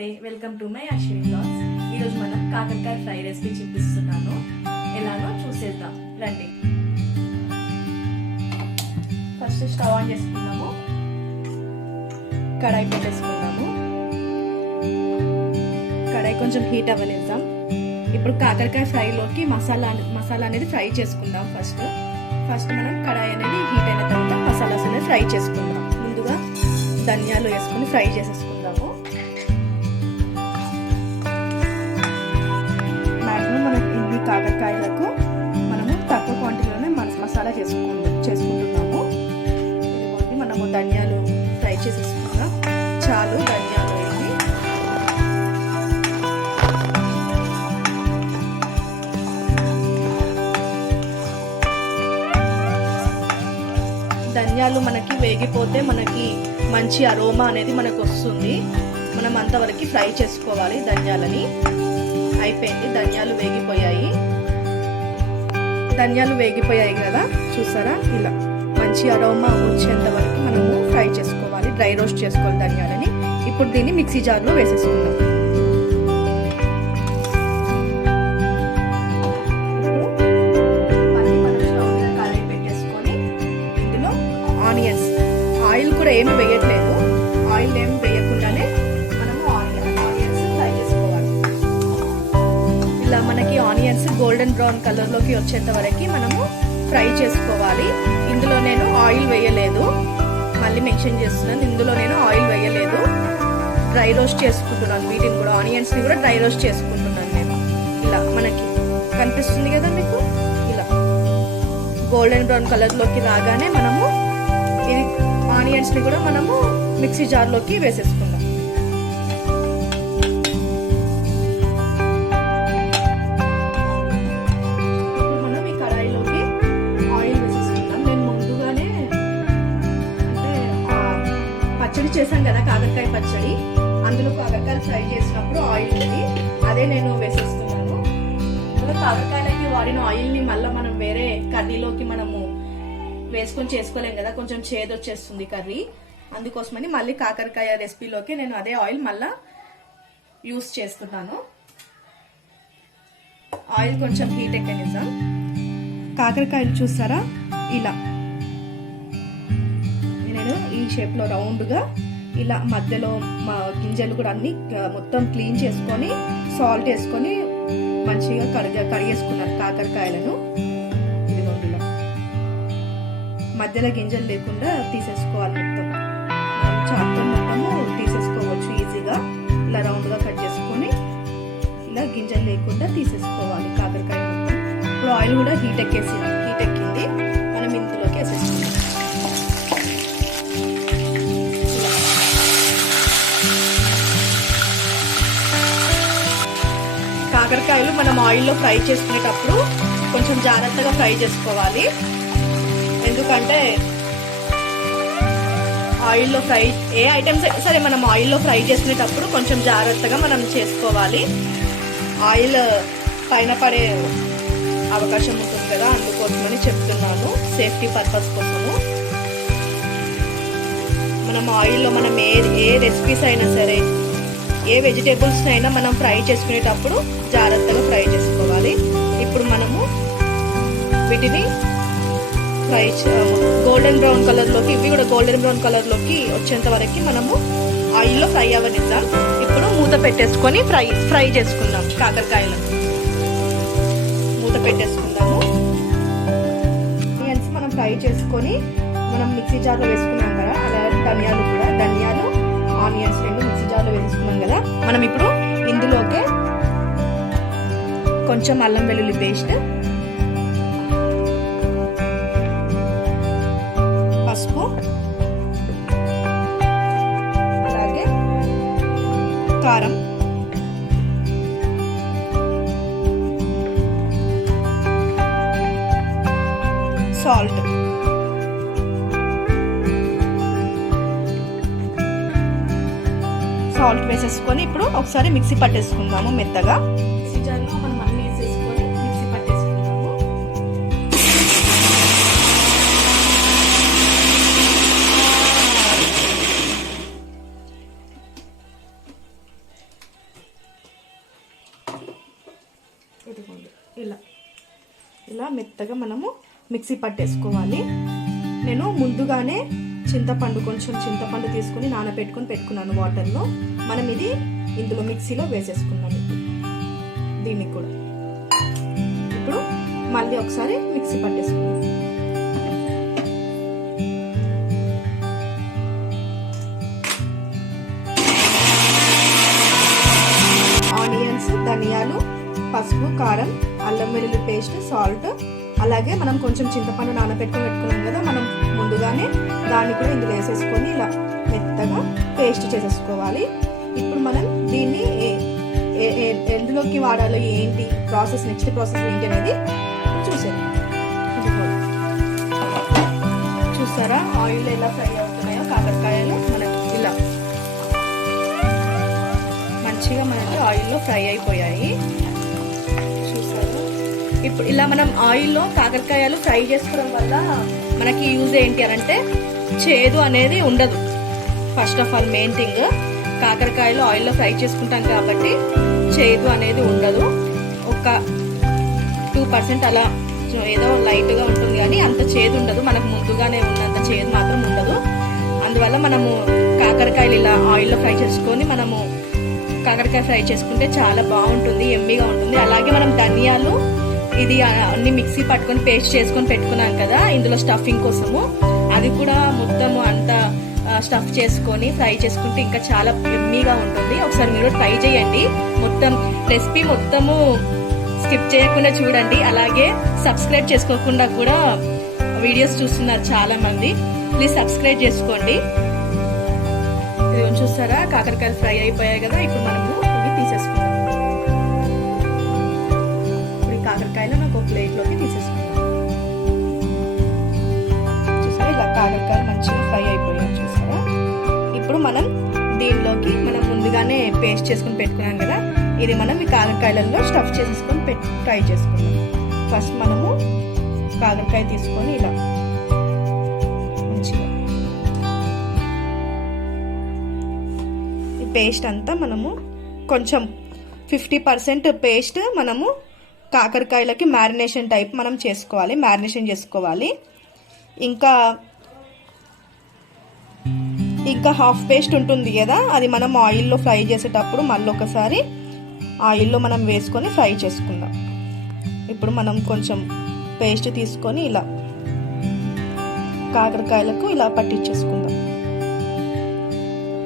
నమస్తే, welcome to my Ashwini blogs. ఈరోజు మనం కాకరకాయ ఫ్రై రెసిపీ చూపిస్తున్నాను. ఎలానో చూసేద్దాం రండి. ఫస్ట్ స్టవ్ ఆన్ చేసుకుందాము. కడాయి పెట్టేసుకుందాము. కడాయి కొంచెం హీట్ అవ్వనిద్దాం. ఇప్పుడు కాకరకాయ ఫ్రైలోకి మసాలా అనేది ఫ్రై చేసుకుందాం. ఫస్ట్ మనం కడాయి అనేది హీట్ అయిన తర్వాత మసాలాస్ అనేది ఫ్రై చేసుకుందాం. ముందుగా ధనియాలు వేసుకొని ఫ్రై చేసేసుకుందాము. మ్యాక్సిమం మనకి ఇన్ని కాకరకాయలకు మనము తక్కువ క్వాంటిటీలోనే మసాలా చేసుకుంటున్నాము. ఇదిగోండి, మనము ధనియాలు ఫ్రై చేసేసుకుందాం. చాలు ధనియాలు వేసి ధనియాలు మనకి వేగిపోతే మనకి మంచి అరోమా అనేది మనకు వస్తుంది. మనం అంతవరకు ఫ్రై చేసుకోవాలి. ధనియాలని అయిపోయింది. ధనియాలు వేగిపోయాయి కదా, చూసారా? ఇలా మంచి అరోమా వచ్చేంత వరకు మనము ఫ్రై చేసుకోవాలి. డ్రై రోస్ట్ చేసుకోవాలి ధనియాలని. ఇప్పుడు దీన్ని మిక్సీ జార్లో వేసేసుకుందాం. ఆయిల్ కూడా ఏమి వేయట్లేదు. ఆయిల్ ఏమి వేయకుండానే మనము ఆనియన్స్ ఫ్రై చేసుకోవాలి. ఇలా మనకి ఆనియన్స్ గోల్డెన్ బ్రౌన్ కలర్లోకి వచ్చేంత వరకు మనము ఫ్రై చేసుకోవాలి. ఇందులో నేను ఆయిల్ వేయలేదు, మళ్ళీ మెన్షన్ చేస్తున్నాను. ఇందులో నేను ఆయిల్ వేయలేదు, డ్రై రోస్ట్ చేసుకుంటున్నాను. వీటిని కూడా ఆనియన్స్ని కూడా డ్రై రోస్ట్ చేసుకుంటున్నాను నేను. ఇలా మనకి కనిపిస్తుంది కదా మీకు. ఇలా గోల్డెన్ బ్రౌన్ కలర్లోకి రాగానే మనము ఇది ఆనియన్స్ ని కూడా మనము మిక్సీ జార్లోకి వేసేసుకుందాం. ఇప్పుడు మనం ఈ కడాయిలోకి ఆయిల్ వేసేసుకుందాం. నేను ముందుగానే అంటే పచ్చడి చేశాను కదా, కాకరకాయ పచ్చడి. అందులో కాకరకాయలు ఫ్రై చేసినప్పుడు ఆయిల్ ఉంది, అదే నేను వేసేస్తున్నాను. ఇప్పుడు కాకరకాయలకి వాడిన ఆయిల్ ని మళ్ళీ మనం వేరే కర్రీలోకి మనము వేసుకొని చేసుకోలేం కదా, కొంచెం చేదు వచ్చేస్తుంది కర్రీ. అందుకోసమని మళ్ళీ కాకరకాయ రెసిపీలోకి నేను అదే ఆయిల్ మళ్ళా యూస్ చేస్తున్నాను. ఆయిల్ కొంచెం హీట్ ఎక్కనిద్దాం. కాకరకాయలు చూస్తారా, ఇలా నేను ఈ షేప్లో రౌండ్గా ఇలా మధ్యలో మా గింజలు కూడా అన్ని మొత్తం క్లీన్ చేసుకొని సాల్ట్ వేసుకొని మంచిగా కడిగేసుకున్నాను కాకరకాయలను. మధ్యలో గింజలు లేకుండా తీసేసుకోవాలి. మొత్తం చాకుతో మొత్తము తీసేసుకోవచ్చు ఈజీగా. ఇలా రౌండ్గా కట్ చేసుకొని ఇలా గింజలు లేకుండా తీసేసుకోవాలి కాకరకాయ మొత్తం. ఇప్పుడు ఆయిల్ కూడా హీట్ ఎక్కింది. మనం ఇందులోకి వేసేసుకుందాం. కాకరకాయలు మనం ఆయిల్లో ఫ్రై చేసుకునేటప్పుడు కొంచెం జాగ్రత్తగా ఫ్రై చేసుకోవాలి. ఎందుకంటే ఆయిల్లో ఫ్రై ఏ ఐటమ్స్ అయినా సరే మనం ఆయిల్లో ఫ్రై చేసుకునేటప్పుడు కొంచెం జాగ్రత్తగా మనం చేసుకోవాలి. ఆయిల్ పైన పడే అవకాశం ఉంటుంది కదా, అందుకోసమని చెప్తున్నాను, సేఫ్టీ పర్పస్ కోసము. మనం ఆయిల్లో మనం ఏ రెసిపీస్ అయినా సరే, ఏ వెజిటేబుల్స్ అయినా మనం ఫ్రై చేసుకునేటప్పుడు జాగ్రత్తగా ఫ్రై చేసుకోవాలి. ఇప్పుడు మనము వీటిని ఫ్రై గోల్డెన్ బ్రౌన్ కలర్లోకి, ఇవి కూడా గోల్డెన్ బ్రౌన్ కలర్లోకి వచ్చేంత వరకు మనము ఆయిల్లో ఫ్రై అవ్వనిద్దాం. ఇప్పుడు మూత పెట్టేసుకొని ఫ్రై చేసుకుందాం. కాకరకాయలను మూత పెట్టేసుకుందాము. ఆనియన్స్ మనం ఫ్రై చేసుకొని మనం మిక్సీ జార్లో వేసుకున్నాం కదా, అలా ధనియాలు ఆనియన్స్ రెండు మిక్సీ జార్లో వేసుకున్నాం కదా. మనం ఇప్పుడు ఇందులోకి కొంచెం అల్లం వెల్లుల్లి పేస్ట్, పసుపు, అలాగే కారం, సాల్ట్, వేసేసుకొని ఇప్పుడు ఒకసారి మిక్సీ పట్టేసుకుందాము మెత్తగా. మిక్సీ జార్లో మనం అన్ని వేసేసుకొని మిక్సీ పట్టేసుకుందాము. మెత్తగా మనము మిక్సీ పట్టేసుకోవాలి. నేను ముందుగానే కొంచెం చింతపండు తీసుకుని నానబెట్టుకొని పెట్టుకున్నాను వాటర్లో. మనం ఇది ఇందులో మిక్సీలో వేసేసుకున్నాను. దీన్ని కూడా ఇప్పుడు మళ్ళీ ఒకసారి మిక్సీ పట్టేసుకున్నాను. ఆనియన్స్, ధనియాలు, పసుపు, కారం, అల్లం వెల్లుల్లి పేస్ట్, సాల్ట్, అలాగే మనం కొంచెం చింతపండు పెట్టుకున్నాం కదా మనం ముందుగానే, దాన్ని కూడా ఇందులో వేసేసుకొని ఇలా మెత్తగా పేస్ట్ చేసేసుకోవాలి. ఇప్పుడు మనం దీన్ని ఎందులోకి వాడాలో ఏంటి ప్రాసెస్, నెక్స్ట్ ప్రాసెస్ ఏంటి అనేది చూసేది. చూసారా ఆయిల్ ఎలా ఫ్రై అవుతున్నాయో కాకరకాయలు మనకి ఇలా మంచిగా మనకి ఆయిల్లో ఫ్రై అయిపోయాయి. చూసారా ఇప్పుడు ఇలా మనం ఆయిల్లో కాకరకాయలు ఫ్రై చేసుకోవడం వల్ల మనకి యూజ్ ఏంటి అని అంటే చేదు అనేది ఉండదు. First of all main thing, కాకరకాయలు ఆయిల్లో ఫ్రై చేసుకుంటాం కాబట్టి చేదు అనేది ఉండదు. ఒక 2% అలా ఏదో లైట్గా ఉంటుంది కానీ అంత చేదు ఉండదు. మనకు ముందుగానే ఉన్నంత చేదు మాత్రం ఉండదు. అందువల్ల మనము కాకరకాయలు ఇలా ఆయిల్లో ఫ్రై చేసుకొని మనము కాకరకాయ ఫ్రై చేసుకుంటే చాలా బాగుంటుంది, ఎమ్మీగా ఉంటుంది. అలాగే మనం ధనియాలు ఇది అన్ని మిక్సీ పట్టుకొని పేస్ట్ చేసుకొని పెట్టుకున్నాం కదా ఇందులో స్టఫింగ్ కోసము, అది కూడా మొత్తము అంతా స్టఫ్ చేసుకొని ఫ్రై చేసుకుంటే ఇంకా చాలా ఎమ్మీగా ఉంటుంది. ఒకసారి మీరు ట్రై చేయండి. మొత్తం రెసిపీ మొత్తము స్కిప్ చేయకుండా చూడండి. అలాగే సబ్స్క్రైబ్ చేసుకోకుండా కూడా వీడియోస్ చూస్తున్నారు చాలా మంది, ప్లీజ్ సబ్స్క్రైబ్ చేసుకోండి. ఇది చూస్తారా కాకరకాయలు ఫ్రై అయిపోయాయి కదా, ఇప్పుడు మనము ఇవి తీసేసుకుందాం. ఇప్పుడు ఈ కాకరకాయలు నాకు ఒక ప్లేట్లోకి తీసేసుకుందాం. చూసారా ఇలా కాకరకాయలు మంచిగా ఫ్రై అయిపోయాయి చూసారా. ఇప్పుడు మనం దీనిలోకి మనం ముందుగానే పేస్ట్ చేసుకుని పెట్టుకున్నాం కదా, ఇది మనం ఈ కాకరకాయలలో స్టఫ్ చేసేసుకొని ఫ్రై చేసుకుందాం. ఫస్ట్ మనము కాకరకాయ తీసుకొని ఇలా మంచిగా ఈ పేస్ట్ అంతా మనము కొంచెం 50% పేస్ట్ మనము కాకరకాయలకి మ్యారినేషన్ టైప్ మనం మ్యారినేషన్ చేసుకోవాలి. ఇంకా హాఫ్ పేస్ట్ ఉంటుంది కదా, అది మనం ఆయిల్లో ఫ్రై చేసేటప్పుడు మళ్ళీ ఒకసారి ఆయిల్లో మనం వేసుకొని ఫ్రై చేసుకుందాం. ఇప్పుడు మనం కొంచెం పేస్ట్ తీసుకొని ఇలా కాకరకాయలకు ఇలా పట్టించేసుకుందాం.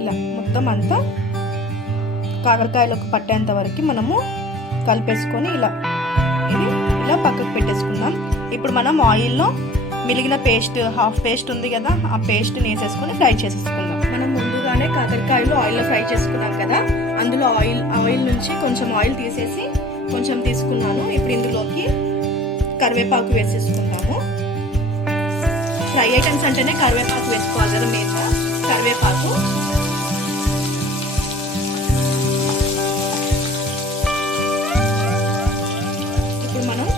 ఇలా మొత్తం అంతా కాకరకాయలకు పట్టేంత వరకు మనము కలిపేసుకొని ఇలా పక్కకు పెట్టేసుకుందాం. ఇప్పుడు మనం ఆయిల్లో మిగిలిన పేస్ట్, హాఫ్ పేస్ట్ ఉంది కదా, ఆ పేస్ట్ వేసేసుకొని ఫ్రై చేసేసుకుందాం. మనం ముందుగానే కాకరకాయలు ఆయిల్లో ఫ్రై చేసుకున్నాం కదా, అందులో ఆయిల్ నుంచి కొంచెం ఆయిల్ తీసేసి కొంచెం తీసుకున్నాను. ఇప్పుడు ఇందులోకి కరివేపాకు వేసేసుకుందాము. ఫ్రై ఐటమ్స్ అంటేనే కరివేపాకు వేసుకోవాలి కదా, మెయిన్గా కరివేపాకు. ఇప్పుడు మనం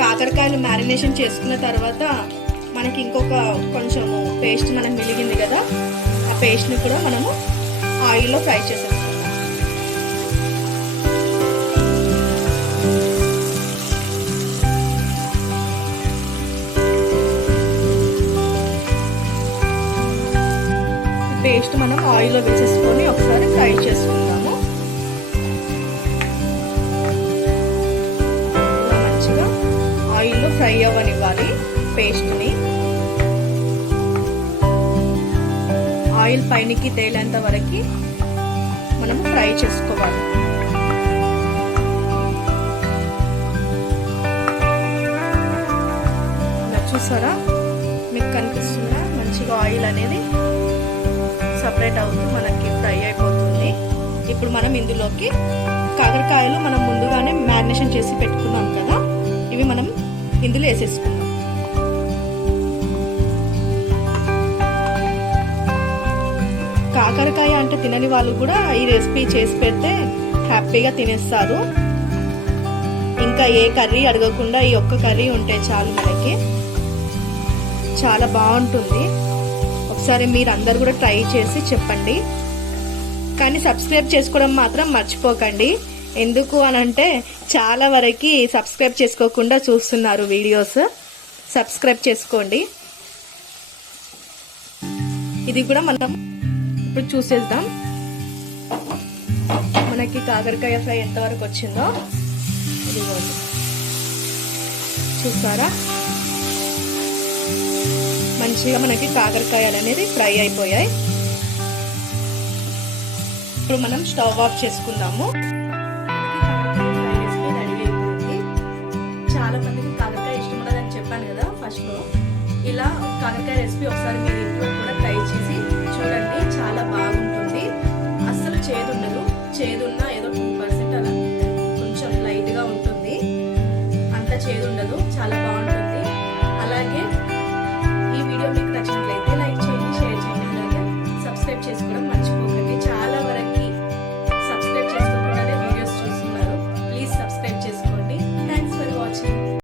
కాకరకాయలు మ్యారినేషన్ చేసుకున్న తర్వాత మనకి ఇంకొక కొంచెం పేస్ట్ మనకు మిగిలింది కదా, ఆ పేస్ట్ని కూడా మనము ఆయిల్లో ఫ్రై చేసేసుకుందాం. పేస్ట్ మనం ఆయిల్లో వేసేసుకొని ఒకసారి ఫ్రై చేసుకుందాము. మంచిగా ఆయిల్లో ఫ్రై అవ్వనివ్వాలి పేస్ట్ని. ఆయిల్ పైనకి తేలేంత వరకు మనము ఫ్రై చేసుకోవాలి. చూసారా మీకు కనిపిస్తుందా, మంచిగా ఆయిల్ అనేది సపరేట్ అవుతూ మనకి ఫ్రై అయిపోతుంది. ఇప్పుడు మనం ఇందులోకి కాకరకాయలు మనం ముందుగానే మ్యారినేషన్ చేసి పెట్టుకున్నాం కదా, ఇవి మనం ఇందులో వేసేసుకుందాం. కాకరకాయ అంటే తినని వాళ్ళు కూడా ఈ రెసిపీ చేసి పెడితే హ్యాపీగా తినేస్తారు. ఇంకా ఏ కర్రీ అడగకుండా ఈ ఒక్క కర్రీ ఉంటే చాలు మనకి, చాలా బాగుంటుంది. ఒకసారి మీరు అందరు కూడా ట్రై చేసి చెప్పండి. కానీ సబ్స్క్రైబ్ చేసుకోవడం మాత్రం మర్చిపోకండి. ఎందుకు అని అంటే చాలా వరకు సబ్స్క్రైబ్ చేసుకోకుండా చూస్తున్నారు వీడియోస్. సబ్స్క్రైబ్ చేసుకోండి. ఇది కూడా మనం ఇప్పుడు చూసేద్దాం మనకి కాకరకాయ ఫ్రై ఎంతవరకు వచ్చిందో. ఇదిగోండి, చూసారా, మంచిగా మనకి కాకరకాయలు అనేది ఫ్రై అయిపోయాయి. ఇప్పుడు మనం స్టవ్ ఆఫ్ చేసుకుందాము. చాలా మందికి కాకరకాయ ఇష్టం ఉండదని చెప్పాను కదా ఫస్ట్ లో. ఇలా కాకరకాయ రెసిపీ ఒకసారి మీరు ఇంట్లో కూడా ట్రై చేసి చూడండి, చాలా బాగుంటుంది. అస్సలు చేదు ఉండదు, చేదున్నా ఏదో 2% అలా కొంచెం లైట్ గా ఉంటుంది, అంత చేదు ఉండదు, చాలా బాగుంటుంది.